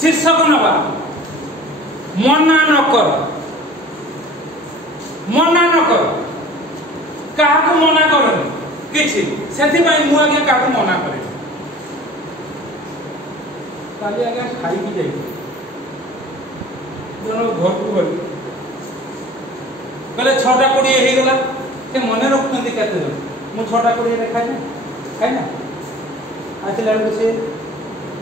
शीर्षक नवा मना न कर क्या मना कर किसी से मुझे क्या मना करे काली आज्ञा खाई जाए घर को गली कहले 6टा 20 हो गला से मन रखुं के मुझे 6टा 20 खाए आसला बेलू से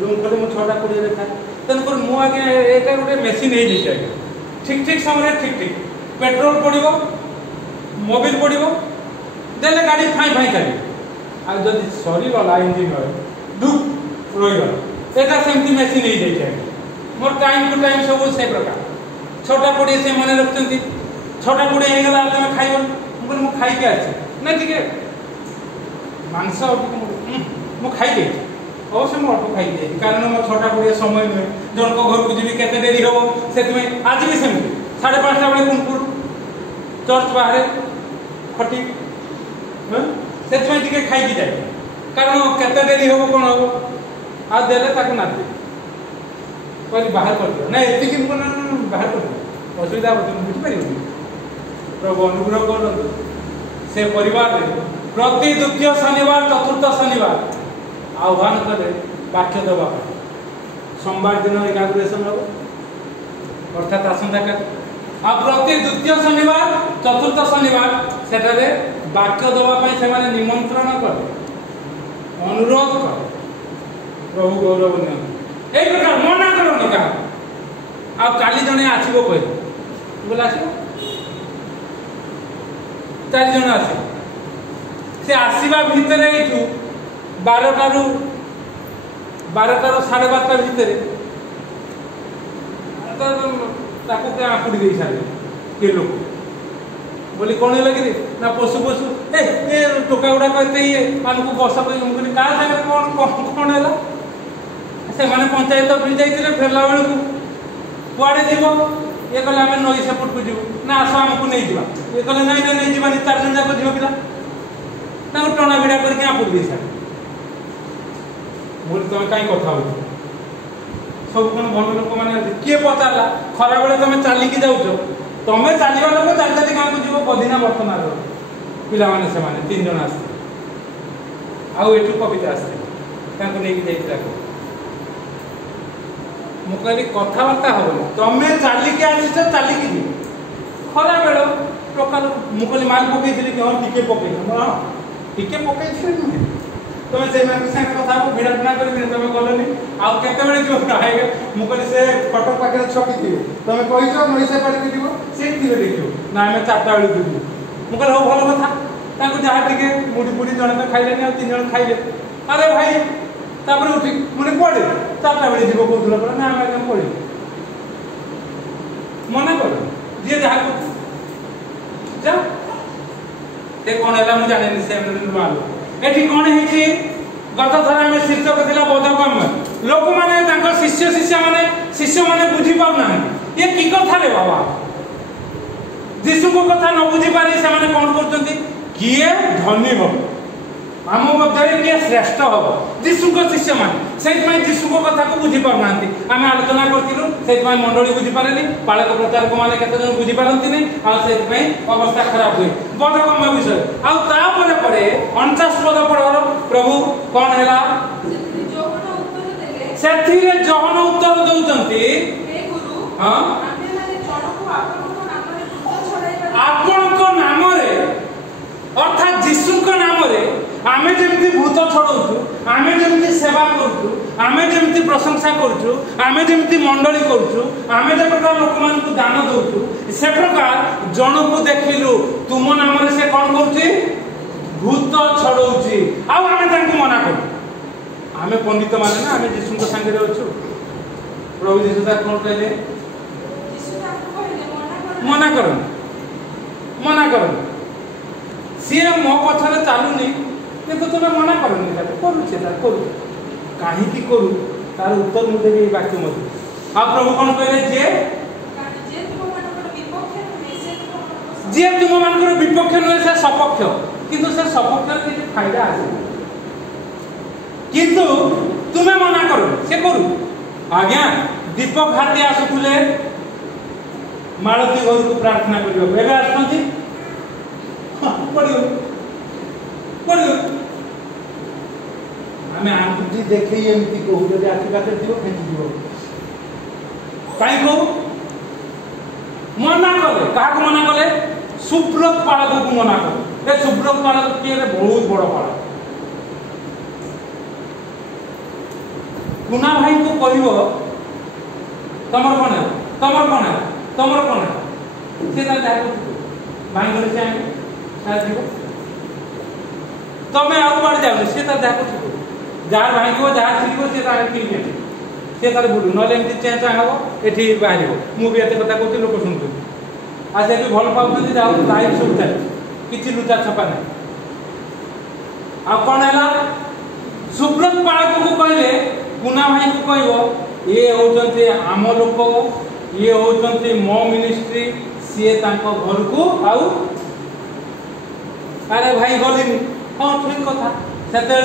रूम खोले मुझे 6टा 20 खाए तेणुक मुझे यहाँ गोटे मेसीन हो ठीक ठीक समय ठीक ठीक पेट्रोल पड़ो मोबिल पड़ो देले गाड़ी फाई फाई चलिए आदि सरीगला इंजिन दुख रहीगला सेटा सेमती मेसीन हो जाए मोर टाइम टू टाइम सब से प्रकार 6टा 20 से मन रखुं 6टा 20 हो गला तुम खाइब मुझे खाई आसी ना टे मांस मुझे खाई अवश्य मुझे अल्प खाई कारण मोर 6टा 20 समय नुहे जनक घर को जी के डेरी हम से आज भी सेमती 5:30 बेले कुनपुर चर्च बाहर खटी से खाई जाए कारण केते डेरी हम कौन हम आदेले नाती कहली बाहर कर दिया ना ये बाहर कर असुविधा बुझीपर प्रभु अनुग्रह कर से परिवार प्रति द्वितीय शनिवार चतुर्थ शनिवार आह्वान कले वाक्य दवा सोमवार दिन इनागुरेशन हम अर्थात आसंता काल आ प्रति द्वितीय शनिवार चतुर्थ शनिवार सेठारे वाक्य दवाई से निमंत्रण कर अनुरोध कर प्रभु गौरव नि प्रकार मना करनी क्या आ काली जने आसो कह बोले आस 4 जन आस से आसवा भितर यू 12टारू 12:30 भितर आकुड़ी दे सारे के लोग बोली कौन है कि ना पशु पशु ए टोका गुड़ा कहते ये आमको बस मुझे क्या सागर कौन है से मैंने पंचायत ऑफिस जाइए फेरला बेलू कुआड़े जीव ये कहले आम नई सेपट को जीव ना आस आमको नहीं जावा ये कहले ना नहीं जावानी 4 जन जाक झील पिला टणा भिड़ा करके आपुड़ दे सारे बोली तुम कहीं कथा हो सब कौन भल लोक मैंने किए पचारा खरा बेले तुम चलिकी जाऊच तुम चलवा लोक चली चली गाँव को जीव बदिना बर्तमान पिला मैंने से 3 जन आसते आउ कविता आसते नहीं मुझे कथबार्ता हम तुम चलिकी आस चलिकी जीव खरा बेल टोका मुझे माल पकई कि हाँ टिके पकई हाँ टिके पकई नुहे तुम से कथा भिड़ा भिड़ा कर तुम गलनि आउ केत जो खाएगा मुझे से कटक पाखे छकी थे तुम कहीच नई से पड़ी जीव से देख ना आम 4टा बेलू जीव मुझे हाँ भल कथा जहाँ टे मुड़ी मुड़ी जन तो खाइले 3 जन खाइले अरे भाई तापर उठी मुझे कड़े 4टा बेले जीव कौन ना आम एकदम पड़ी मना कर जी जहाँ जा कौन है मुझे जाने से नुआ ये कौन है गत थर आम शीर्षक थी बोधकम लोक मैंने शिष्य मैंने बुझी पाना ये कि कथा रे बाबा जीशु को कथा न बुझी पारे से कौन कर किए धनी हम आम मध्य किए श्रेष्ठ हम जीशु को शिष्य मैंने जीशु को कथा को बुझी पाना आम आलोचना करूँ से मंडली बुझीपारे पालक प्रचारक मैंने केत जन बुझीपारती अवस्था खराब हुए बोधकम विषय आउे पड़े 49 पद पढ़ प्रभु कौन है से जहन उत्तर दौरान हाँ आपण नाम अर्थात जीशु नाम आमे जमी भूत छड़ाऊँ आमे जमी सेवा करूँ आमे जमी प्रशंसा करूँ आमे जमी मंडली करूँ आमे जो प्रकार लोक मान दान दौचु से प्रकार जन को देखिलु तुम नाम से कौन कर भूत छड़ाऊँ आमे मना करूँ आमे पंडित माने ना आमे जीशु सांगे अच्छु प्रभु जीशु कौन कहले मना कर सी मो पछरे चलुनी किंतु तुम्हें मना करनी करुचे करू कहीं करू तार उत्तर मुझे वाक्य मत आ प्रभु कौन कहले जे तुम मान विपक्ष नुहे से सपक्ष किंतु से सपक्ष किसी फायदा आसे किंतु तुम्हें मना करो से करू आज्ञा दीपक हाथी आसुले मालती घर को प्रार्थना करियो आसुची आम आंटी देखे एमती कहू जब आखि पाखे थी खेची जीव कहीं कहू मना कले क्या मना कले सुब्रत पालक को मना कले सुब्रत पालक किए बहुत बड़ पालक कुना भाई को कह तमर कौन है तमर कौन है तमर कौन है से भाई घर से आए तमें आउ बार जाओ सी जार भाई जहाँ छिड़क सी किन सी तार बुलू ना एमती चें चाँ हम ये बाहर मुझे एत कथा कहती लोक शुणु आ से भल पाँच जाओ लाइफ सब चलती किसी लुचा छपा ना आ कौन है सुब्रत पालक को कहले कुना भाई को कह ये होते आम लोक ये होते मो मिनिस्ट्री सी घर को आउ अरे भाई गलिनी हाँ ठीक कथा से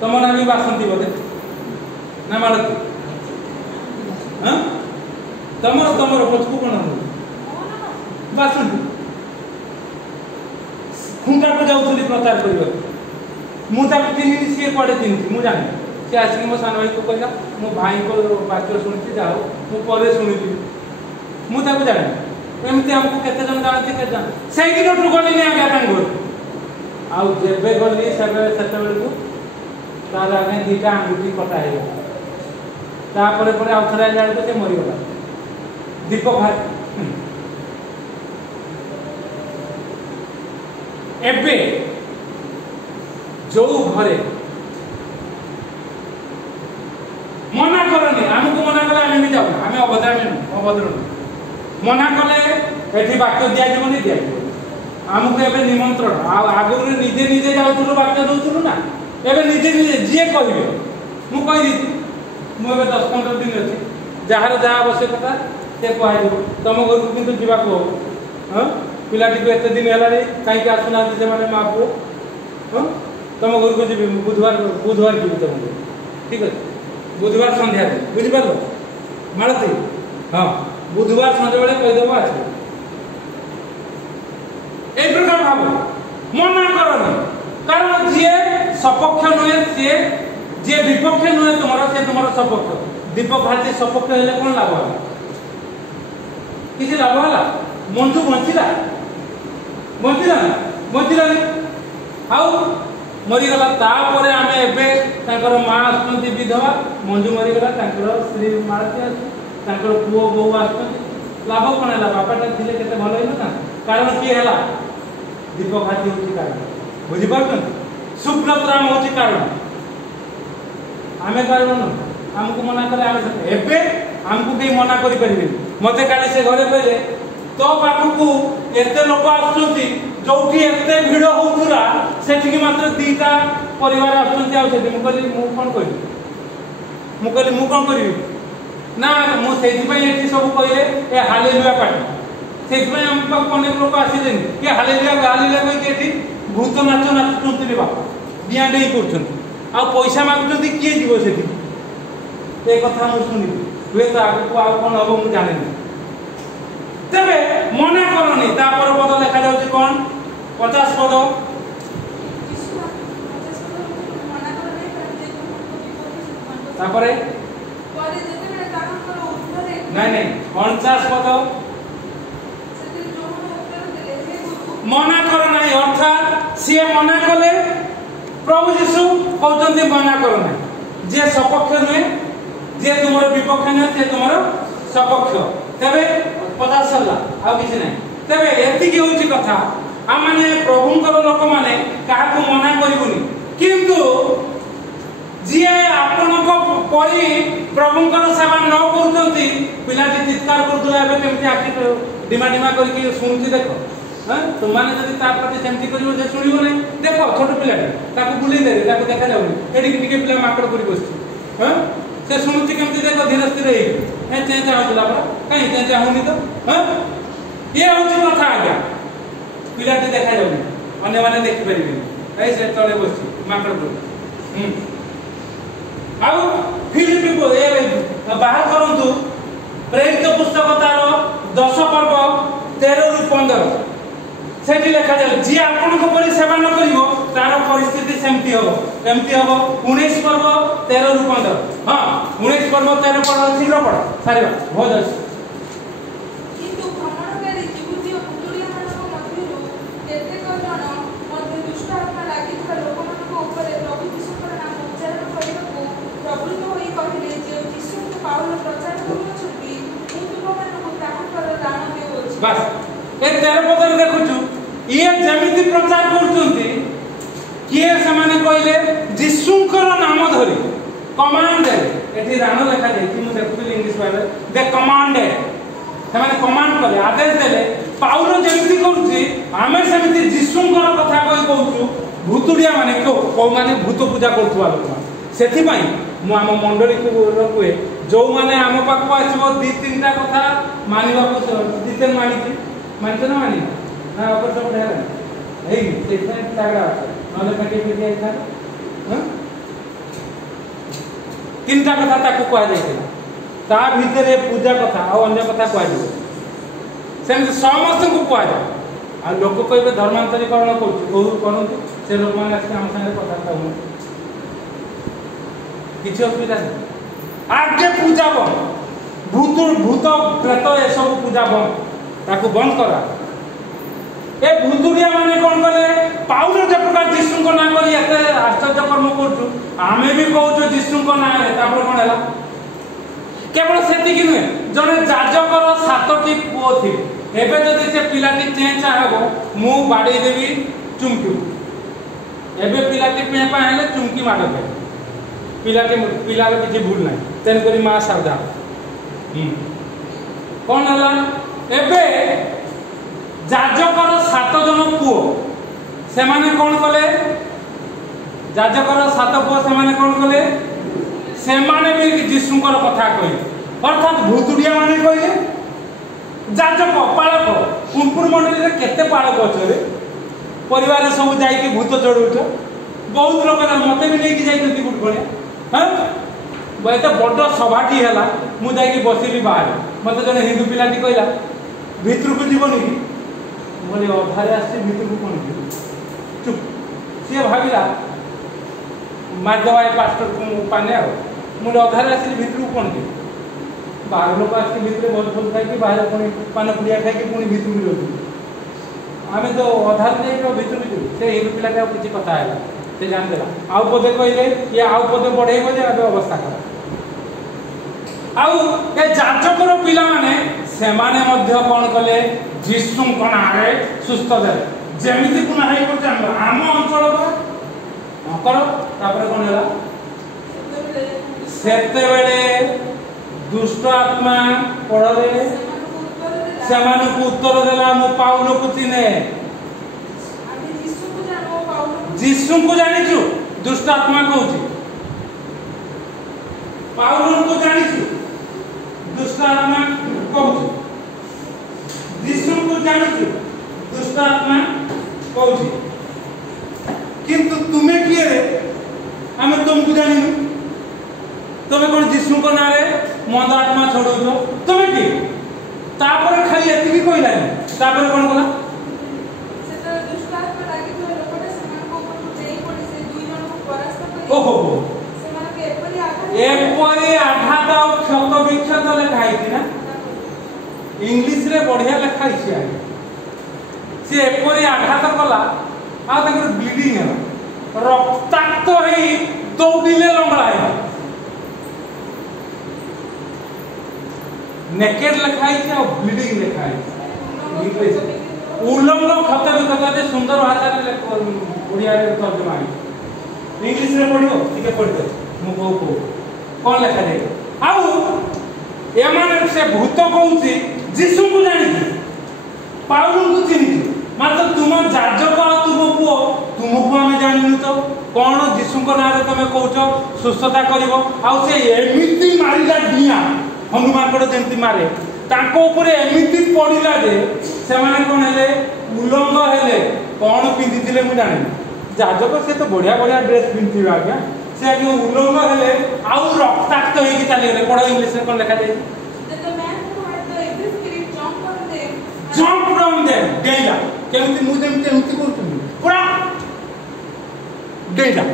तुम ना भी बासंती बोले ना मालती हाँ तुम तुम पचकू कौन बासंती खुंटा को जाऊँगी प्रचार करने मुझे चिन्ह सी कड़े चिन्ह मुझे जानी सी आसिक मो सान भाई को कहला मो भाई को वाक्य शुणी जाओ मुझे शुणी मुझे जानी एमती आमको केते जन जानते के जान से दिन गली आगे घर आउ जेबे गली से को तार आगे दुटा आंगुठी कटा है तापर पर आउ थरा जाए तो से मरीगला दीपक भाई एबे जो घरे मना करनी आमको मना कले आम भी जाऊ आम अभद्र मना कले ये वाक्य दिज्वनी दि आमको एवं निमंत्रण आगुरी निजे निजे जाऊँ वाक्य दौलू ना एवं निजे निजे जी कहे मुझे 10-15 दिन अच्छे जार जहाँ आवश्यकता से कह तुम घर को कितु जावाक हाँ पिलाटी को एत दिन है कहीं आसुना से माँ पु हाँ तुम घर को जी बुधवार जी तुमको ठीक अच्छे बुधवार सन्ध्या बुझिपार मालती हाँ बुधवार सन्ध्या बेले कहीदेव आस प्रकार भाव मना करनी कारण जी सपक्ष नुहे सी जी विपक्ष नुहे तुम सी तुम सपक्ष दीपक भारती सपक्ष हेले कौन लाभ है किसी लाभ है मंजू बंचला बंचला आउ मरीगला तापर आम एवं माँ आसुँच विधवा मंजू मरीगला स्त्री मालती आसो पुओ बो आस लाभ कौन है बापाटा थी के भल होता कारण किए है दीपक हाथी हूँ कारण बुझीपार सुब्रत राम हूँ कारण आम कारण आमको मना करे आमको कहीं मना करें मत काली से घरे कहले तो पाखक एत लोक आसुँच जो एत भिड़ होता से मात्र 2टा परिवार आसुँच कहली कौन करी मु कौन करी ना मुझे सब कहले ए हालेलुया पार्टी से अनेक लोक आसिले ये हालेलुया कही भूत नाच नाचुंट बापा डिया डे कर पैसा मागुंट किए जीव से कथा मुझे शुणी हुए तो आगे आउ कौन हम मुझे जानी तेरे मना करनी तापर पद लिखा जाऊँ कौन 50 पद तापर नहीं 49 पद मना कर ना अर्थात सी मना कले प्रभु जीशु कहते मना करना जे सपक्ष नुहे जे तुम विपक्ष नुहे से तुम सपक्ष तेरे 50 सरला आ किसी ना तेरे एतिक हूँ कथा आम मैंने प्रभुंर लोक मैंने क्या मना करूनी किंतु जी आपण प्रभुंर सेवा न कर पिलाटी चित्कार करमती आखि डिमा डिमा करके शुणुची देख तुमने जब प्रति सेमती कर शुणव ना देख छोट पिलाटी बुले दे देखा जाऊनी ये पिला माकड़ कर बस से शुणुची केमती देख धीरे स्थिर चे चाहूला परा कहीं चे चाहूनी तो ये हूँ कथा आज्ञा पिलाटी देखा जाऊनी अन्य मैंने देखिपारे से तले बस माकड़ कर फिलिप बाहर करूँ सेठी लिखा जाए जी आपन को परि सेवा न करिवो तार परिस्थिति सेमती हो केमती हो 19 पर्व 13 रु 15 हां 19 पर्व 13 पढ़ शीघ्र पढ़ सारीबा बहुत अच्छे किंतु भ्रमणकारी जीवजी और पुतुलिया मानक मध्यरु केतेक जन मध्य दुष्ट आत्मा लागिଥିବା ଲୋକମାନଙ୍କ ଉପରେ ପ୍ରଭୁ ଯୀଶୁଙ୍କର ନାମ ଉଚ୍ଚାରଣ କରିବାକୁ ପ୍ରବୃତ୍ତ ହୋଇ କହିଲେ ଯେ ଯୀଶୁଙ୍କୁ ପାଉଲ ପ୍ରଚାର କରୁଛନ୍ତି ମୁଁ ତୁମମାନଙ୍କୁ ତାହାଙ୍କର ଦାନ ଦେଉଅଛି बस ए 13 पदରେ ଦେଖୁଛୁ ଇଏ ଯେମିତି ପ୍ରଚାର କରୁଛନ୍ତି କିଏ ସେମାନେ କହିଲେ ଯୀଶୁଙ୍କର ନାମ ଧରି କମାଣ୍ଡ ଏଠି ରାଣ ଲେଖା ଯାଇଛି ମୁଁ ଦେଖୁଥିଲି ଇଂଲିଶ ବାଇବେଲ ଦେ କମାଣ୍ଡ ସେମାନେ କମାଣ୍ଡ କଲେ ଆଦେଶ ଦେଲେ ପାଉଲ ଯେମିତି କରୁଛି ଆମେ ସେମିତି ଯୀଶୁଙ୍କର କଥା କହି କହୁଛୁ ଭୂତୁଡ଼ିଆ ମାନେ କୋଉମାନେ ଭୂତ ପୂଜା କରୁଥିବା ଲୋକ ସେଥିପାଇଁ ମୁଁ ଆମ ମଣ୍ଡଳୀକୁ କୁହେ ଯୋଉମାନେ ଆମ ପାଖକୁ ଆସିବ ଦି ତିନିଟା କଥା ମାନିବାକୁ ଦି ତିନି ମାନିଛ ନା ମାନି ନା ଅପର ସବୁ ହେଲା ହେଇ ସେଇଥିପାଇଁ ତାଗଡ଼ା ନହେଲେ ଫେଟି ଫେଟି ଯାଇଥାନ୍ତା ତିନିଟା କଥା ତାକୁ କୁହାଯାଇଥିଲା ତା ଭିତରେ ପୂଜା କଥା ଆଉ ଅନ୍ୟ କଥା କୁହାଯିବ ସେମିତି ସମସ୍ତଙ୍କୁ କୁହାଯାଏ ଆଉ ଲୋକ କହିବେ ଧର୍ମାନ୍ତରୀକରଣ କରୁଛୁ କରନ୍ତୁ ସେ ଲୋକମାନେ ଆସିକି ଆମ ସାଙ୍ଗରେ କଥାବାର୍ତ୍ତା ହୁଅନ୍ତି କିଛି ଅସୁବିଧା ନାହିଁ ଆଗେ ପୂଜା ବନ୍ଦ ଭୂତ ପ୍ରେତ ଏସବୁ ପୂଜା ବନ୍ଦ ତାକୁ ବନ୍ଦ କରା ए भूतुड़िया माने कौन कले पाउल जे प्रकार यीशु को ना करी एते आश्चर्य कर्म करछु आमे भी कहू यीशु को ना रे तापर कोन हला केवल सेति कि नुहे जने जाजकर 7टी पुओ थी एबे जदि से पिलाटी चेंचा हबो मु बाडी देबी चुमकी एबे पिलाटी पेपा हेले चुमकी माडे पिलार किछि भूल नै तेन करी मा सावधान कोन हला एबे जाजकर 7 जन पुओ से माने कौन कले जाजकर 7 पुओ से माने कौन कले से माने भी यीशुकर कथा कहि अर्थात भूतुड़िया माने कहि जाजक पालक कुंपुर मंडली रे केते पालक अछरे परिवार सब जाई कि भूत चढ़उछ बहुत लोक मते भी नहीं कि जाई कति गुट गणे हां बएते बड़ सभाटी हला मु जाई कि बसिली बाहर मते जने हिंदू पिलाटी कहला भितर को जीवनी बोले अधारे आसी भितर को कोन चुप से भाबिला मारदवाए पास्टर को पाने आ मुझे अधारे आसी भितर को कोन बाहर लोक आसी भितर बहुत फल खाई कि बाहर कोन पान पुड़िया खाई कि पुनी भितर को रहू आमे तो अधारे जाई तो भितर को से हिंदू पिला का किछि कथा हैला से जान देला आउ पदे कहले ये आउ पदे बढ़ेइबो जे अबे अवस्था कर आउ ए जाजकर पिला माने सेमाने मध्य कोन कले यीशु को नारे सुस्थ दे जेमिति पुना है को जान आम अंचल को करो तापर कोन हला सेते बेले दुष्ट आत्मा पड़रे सेमान को उत्तर देला मु पाउल को चिने यीशु को जानिछु दुष्ट आत्मा कहूची पाउल को जानिछु दुष्ट आत्मा कहूची यीशु को जानिछु दुष्ट आत्मा कहूची किंतु तुमे किए रे हमें तुमको जानिनु तमे कोन यीशु को नारे मंद आत्मा छोड़ो तमे की तापर खाली एति भी कहला तापर कोन कला से तो दुष्ट आत्मा लागि तो लोकटा समान को ऊपर देई पड़ी से दुई जन को परास्त करी ओहो समान के एपरी आघात और क्षत विक्षत लेखा है ना इंग्लिश रे बढ़िया लेखा है सी एपरी आघात कला आ तकर ब्लीडिंग है रक्ताक्त होई दौड़िले लंगड़ा है नेकेड लेखा है और ब्लीडिंग लेखा है इंग्लिश उल्लंघन क्षत विक्षत सुंदर भाषा रे ओडिया रे तर्जुमा है इंग्लिश रे पढ़ियो ठीक पढ़ दे मु को कौन लेखा जाए आउ एमाने से भूत कहूची यीशु को जानी पाउल को चिन्ह मात्र तुम जाजक तुम पुओ तुमको आम जानू तो कौन यीशु नाम तुम कौच सुस्थता कर से एमती मारा डिया हनुमान जमी मारे एमती पड़ा जे से कौन है उलंग हेले कौन पिंधि मुझे जानी जाजक से तो बढ़िया बढ़िया ड्रेस पिंधि आज्ञा से आगे उलंग हेले आउ रक्ताक्त होगी चलीगले पढ़ इंग्लिश में कौन लिखा जाए जंप फ्रॉम देम डेला केमती मु जेमती एमती करतुनी पूरा डेला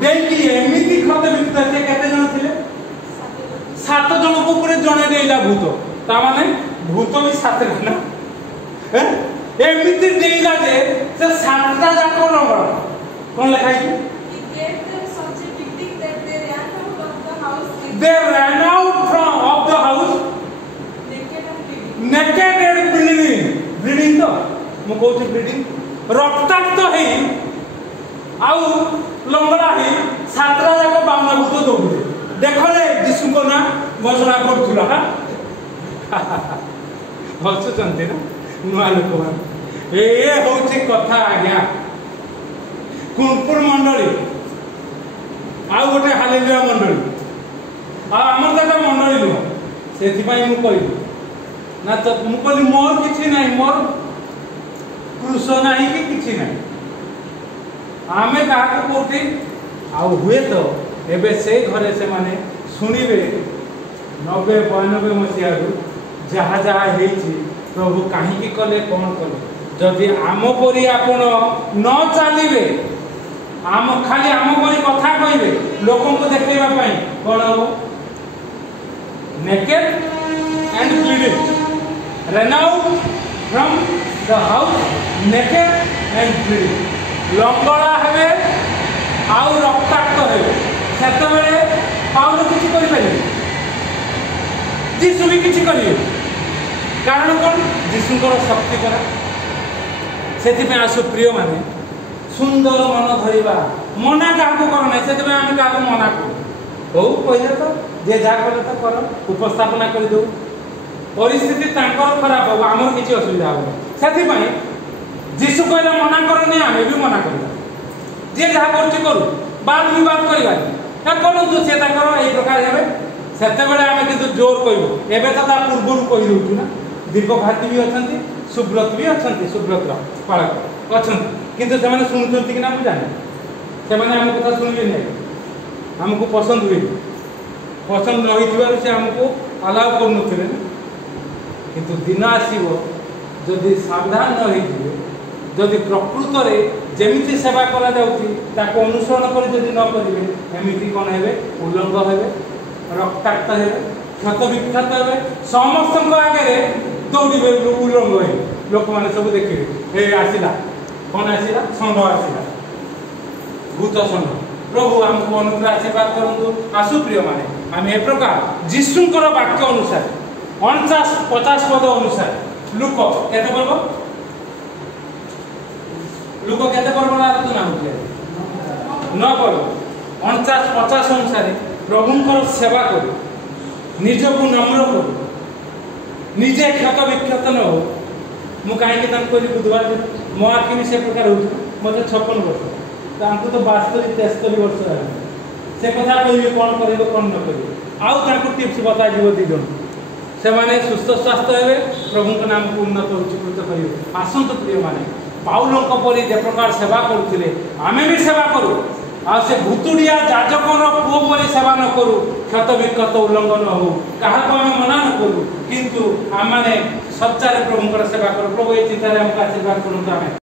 डेकी एमिति खत विकत से केते जण थिले 7 जण को पूरे जणे डेला भूत ता माने भूत भी 7 ना एमिति डेला जे से 7टा जाको लंगड़ कोन लिखाई छी they ran out from of the house naked and bleeding तो मु कहू ब्लीडिंग रक्ताक्त है आउ लंगड़ा है 7टा जाक बामना भूत दौड़े देख रे यीशु को ना घोषणा करूला हसुचंती ना नुआ लोक मान ए होची कथा आज्ञा कुंपुर मंडली आउ गोटे हालेलुया मंडली आमर तो मंडली नुह से मु कहली ना तो मु कहली मोर किछि नाही मोर पुरुष नाही कि किछि नाही आमे काहा कोठी आ हुए तो एबे से घरे से माने सुनिबे 90 92 मसिया जहा जहा हेछि प्रभु काहे की कले कोन कले जदि आम परी आपण न चालिबे आम खाली आम परी कथा कहिबे लोकन को देखैबा पई कोन हो naked and bleeding ran out from the house naked and bleeding लंगड़ा हेबे आउ रक्ताक्त हेबे सेते बेले पाउल किछि करि परिबे यीशु भी किछि करिवे कारण कोन यीशुଙ୍କର शक्ति करा सेति पे आसु प्रिय माने सुंदर मन धरिबा मना काहको कर नै सेति पे हम काहको मना करू हो पहिले तो जे जा कले तो कर उपस्थापना कर दो परिस्थिति तांकर खराब हो हमर किछि असुविधा हो सेति पई यीशु कहले मना करनी आमे भी मना करबा जे जा करछि करू बाल विवाद करबा ना कोन तू से ताकर ए प्रकार हेबे सेते बेले आमे किछु जोर कइबो एबे तो ता पूर्वरु कहि रहू ना दीपक हाथी भी अछंती सुब्रत भी अछंती सुब्रत पालक अछंती किंतु से माने सुनछंती कि ना मु जाने से माने हम कथा सुनबे नै हमको पसंद हुए पसंद न होइथिबार से हमको अलाउ करनुथिले किंतु दिन आसीबो जदि सावधान न होइथिबे जदि प्रकृत रे जेमिति सेवा करा जाउची ताको अनुसरण करी जदि न करिवे एमिति कोन हेबे उल्लंघ हेबे रक्ताक्त हेबे क्षत विक्षत हेबे समस्त आगे दौड़िबे उल्लंघ हेबे लोक माने सब देखिबे हे आसिला कोन आसिला संघ आसिला भूत संघ प्रभु हमको अनुग्रह आशीर्वाद करंतु आसु प्रिय माने हम ए प्रकार यीशुଙ୍କର वाक्य अनुसार 49-50 पद अनुसार लुक केते बोलबो लुक केते बोलबो आलोचना होते न बोल 49-50 अनुसार प्रभुଙ୍କର सेवा करू निजको नम्र करू निजे क्षत विक्षत न हो मु काहे के तन कोली बुधवार मो आखि में से प्रकार हो मते 56 वर्ष तांको तो 72-73 वर्ष है से कथा कहिबे कोन करिबो कोन न करिबो आउ तांको टिप्स बता दिबो दी जण से माने सुस्थ स्वास्थ्य हेबे प्रभु के नाम को उन्नत उच्चीकृत करिबे आसंत प्रिय माने पाउलक परि जे प्रकार सेवा करथिले आमे भी सेवा करू आ से भूतुड़िया जाजकर पुओ परि सेवा न करू क्षत विक्षत उल्लंघन हो काहा को हम मना न करू किंतु आम माने सच्चारे प्रभु सेवा करू प्रभु ए चिंता रे हमका आशीर्वाद करू आमे